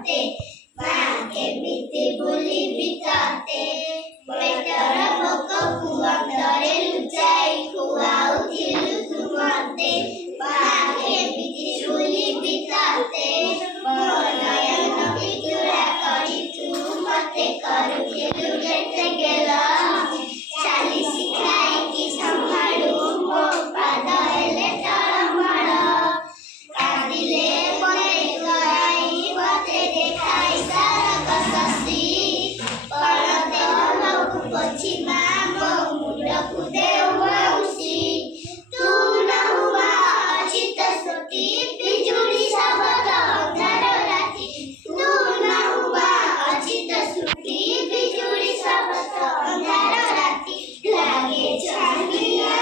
मते माके बीते बोली बिताते बेटर भोक कुआं दरे लुचाई कुआं उठिलु तुमते माके बीते बोली बिताते नयन बिजुरा करी तुमते करुथिलु केते गेला चाली सिखाई कि संभाळू मो पाद हेले तळमळ कादिले मते कराई मते देखाई सारा कससी परते लोक पछी मा मो मुंडकु देवसी तू न हुआ अचित सुती बिजुली शब्द अंधार राती तू न हुआ अचित सुती बिजुली शब्द अंधार राती लागे चांदिया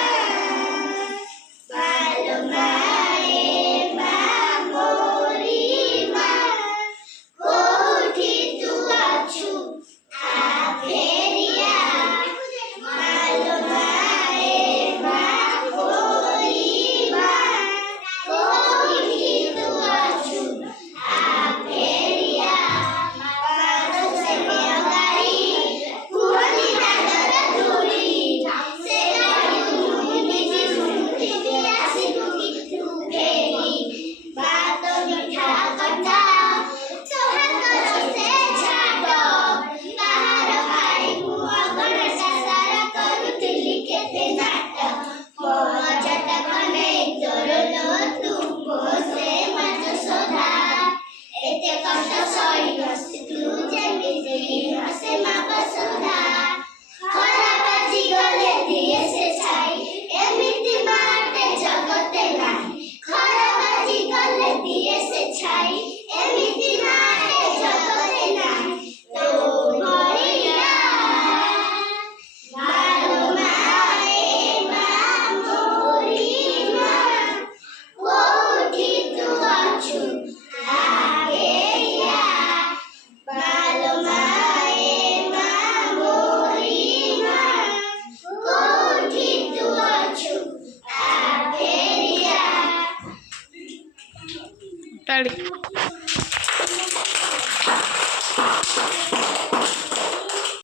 मालुमाए माँ मोरी माँ कोठी तू अछु आफेरिया मालुमाए माँ मोरी माँ कोठी तू अछु आफेरिया पादो से मेगारी कुहनी नागर दूरी से गाड़ी मुनी जी सुनती दियासी कुकी तू फेरी बातो मीठा कटा तो हाथ रसे छाटो बाहर भाई मुआ गणसा सारा करुथिली केते नाट मो जटक नहीं तोरलो तू पोसे मज सोधा एते कष्ट सही नसी तू जेमिति हसे मा बसुधा खराब बाजी गले दिए से छाई एमिति माटे जगते नाही खराब बाजी गले दिए से छाई एमिति माटे जगते नाही तो भरिया मालुमाए माँ मोरी माँ कोठी तू अछु आफेरिया मालुमाए माँ मोरी माँ कोठी तू अछु आफेरिया टाळी